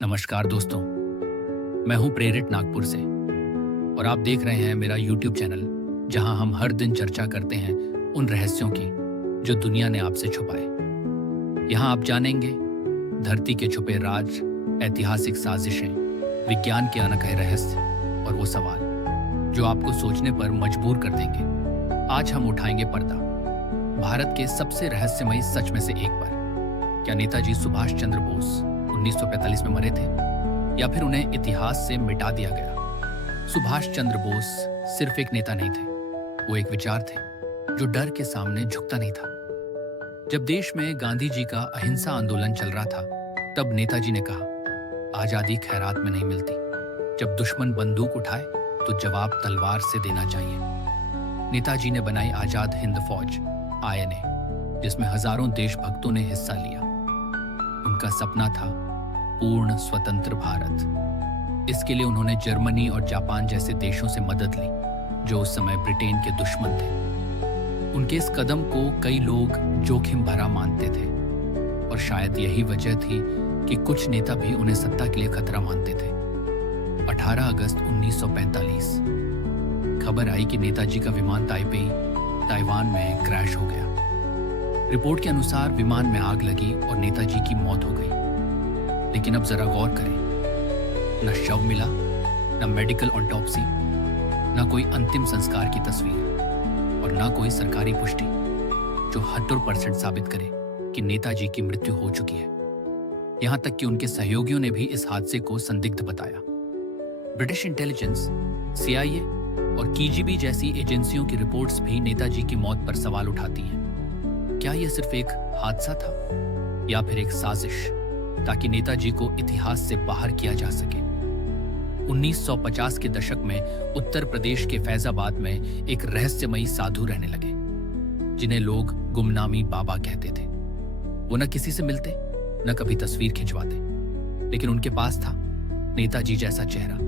नमस्कार दोस्तों, मैं हूं प्रेरित नागपुर से और आप देख रहे हैं मेरा YouTube चैनल जहां हम हर दिन चर्चा करते हैं उन रहस्यों की जो दुनिया ने आपसे छुपाए। यहां आप जानेंगे धरती के छुपे राज, ऐतिहासिक साजिशें, विज्ञान के अनकहे रहस्य और वो सवाल जो आपको सोचने पर मजबूर कर देंगे। आज हम उठाएंगे पर्दा भारत के सबसे रहस्यमयी सच में से एक पर। क्या नेताजी सुभाष चंद्र बोस 1945 में मरे थे या फिर उन्हें इतिहास से मिटा दिया गया? सुभाष चंद्र बोस सिर्फ एक नेता नहीं थे, वो एक विचार थे जो डर के सामने झुकता नहीं था। जब देश में गांधी जी का अहिंसा आंदोलन चल रहा था, तब नेताजी ने कहा, आजादी खैरात में नहीं मिलती। जब दुश्मन बंदूक उठाए तो जवाब तलवार से देना चाहिए। नेताजी ने बनाई आजाद हिंद फौज INA, जिसमें हजारों देशभक्तों ने हिस्सा लिया। उनका सपना था पूर्ण स्वतंत्र भारत। इसके लिए उन्होंने जर्मनी और जापान जैसे देशों से मदद ली, जो उस समय ब्रिटेन के दुश्मन थे। उनके इस कदम को कई लोग जोखिम भरा मानते थे और शायद यही वजह थी कि कुछ नेता भी उन्हें सत्ता के लिए खतरा मानते थे। 18 अगस्त 1945 खबर आई कि नेताजी का विमान ताइपेई, ताइवान में क्रैश हो गया। रिपोर्ट के अनुसार विमान में आग लगी और नेताजी की मौत हो गई। लेकिन अब जरा गौर करें, न शव मिला, न मेडिकल ऑटोप्सी, न कोई अंतिम संस्कार की तस्वीर और न कोई सरकारी पुष्टि जो 100% साबित करे कि नेताजी की मृत्यु हो चुकी है। यहां तक कि उनके सहयोगियों ने भी इस हादसे को संदिग्ध बताया। ब्रिटिश इंटेलिजेंस, CIA और KGB जैसी एजेंसियों की रिपोर्ट्स भी नेताजी की मौत पर सवाल उठाती हैं। क्या यह सिर्फ एक हादसा था या फिर एक साजिश ताकि नेताजी को इतिहास से बाहर किया जा सके? 1950 के दशक में उत्तर प्रदेश के फैजाबाद में एक रहस्यमयी साधु रहने लगे, जिन्हें लोग गुमनामी बाबा कहते थे। वो न किसी से मिलते, न कभी तस्वीर खिंचवाते, लेकिन उनके पास था नेताजी जैसा चेहरा,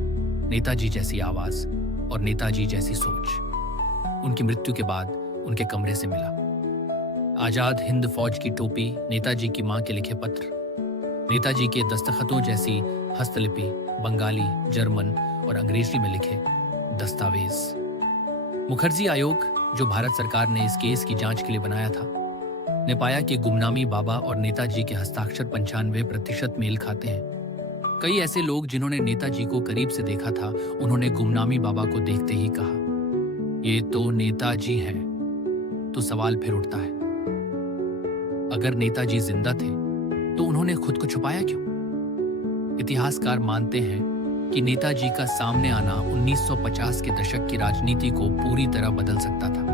नेताजी जैसी आवाज और नेताजी जैसी सोच। उनकी मृत्यु के बाद उनके कमरे से मिला आजाद हिंद फौज की टोपी, नेताजी की मां के लिखे पत्र, नेताजी के दस्तखतों जैसी हस्तलिपि, बंगाली, जर्मन और अंग्रेजी में लिखे दस्तावेज। मुखर्जी आयोग, जो भारत सरकार ने इस केस की जांच के लिए बनाया था, ने पाया कि गुमनामी बाबा और नेताजी के हस्ताक्षर 95% मेल खाते हैं। कई ऐसे लोग जिन्होंने नेताजी को करीब से देखा था, उन्होंने गुमनामी बाबा को देखते ही कहा, ये तो नेताजी हैं। तो सवाल फिर उठता है, अगर नेताजी जिंदा थे तो उन्होंने खुद को छुपाया क्यों? इतिहासकार मानते हैं कि नेताजी का सामने आना 1950 के दशक की राजनीति को पूरी तरह बदल सकता था।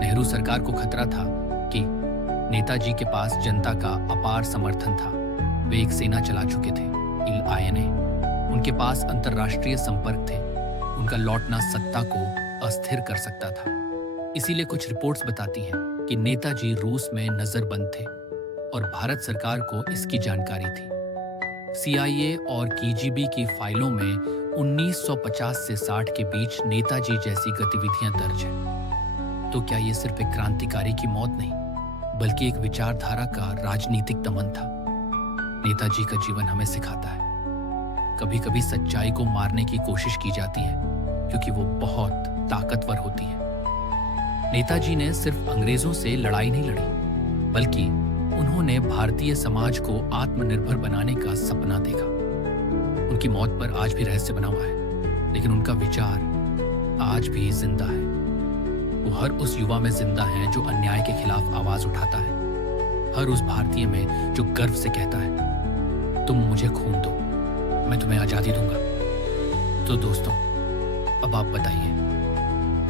नेहरू सरकार को खतरा था कि नेताजी के पास जनता का अपार समर्थन था। वे एक सेना चला चुके थे, INA। उनके पास अंतर्राष्ट्रीय संपर्क थे। उनका लौटना सत्ता को अस्थिर कर सकता था। इसीलिए कुछ रिपोर्ट्स बताती हैं कि नेताजी रूस में नजरबंद थे और भारत सरकार को इसकी जानकारी थी। CIA और KGB की फाइलों में 1950 से 60 के बीच नेताजी जैसी गतिविधियां दर्ज हैं। तो क्या ये सिर्फ एक क्रांतिकारी की मौत नहीं, बल्कि एक विचारधारा का राजनीतिक दमन था? नेताजी का जीवन हमें सिखाता है, कभी कभी सच्चाई को मारने की कोशिश की जाती है क्योंकि वो बहुत ताकतवर होती है। नेताजी ने सिर्फ अंग्रेजों से लड़ाई नहीं लड़ी, बल्कि उन्होंने भारतीय समाज को आत्मनिर्भर बनाने का सपना देखा। उनकी मौत पर आज भी रहस्य बना हुआ है, लेकिन उनका विचार आज भी जिंदा है। वो हर उस युवा में जिंदा है जो अन्याय के खिलाफ आवाज उठाता है, हर उस भारतीय में जो गर्व से कहता है, तुम मुझे खून दो, मैं तुम्हें आजादी दूंगा। तो दोस्तों, अब आप बताइए,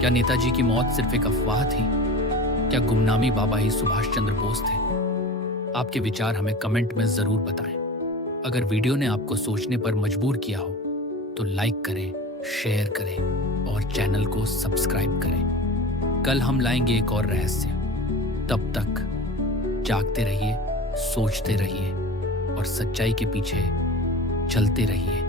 क्या नेताजी की मौत सिर्फ एक अफवाह थी? क्या गुमनामी बाबा ही सुभाष चंद्र बोस थे? आपके विचार हमें कमेंट में जरूर बताएं। अगर वीडियो ने आपको सोचने पर मजबूर किया हो तो लाइक करें, शेयर करें और चैनल को सब्सक्राइब करें। कल हम लाएंगे एक और रहस्य। तब तक जागते रहिए, सोचते रहिए और सच्चाई के पीछे चलते रहिए।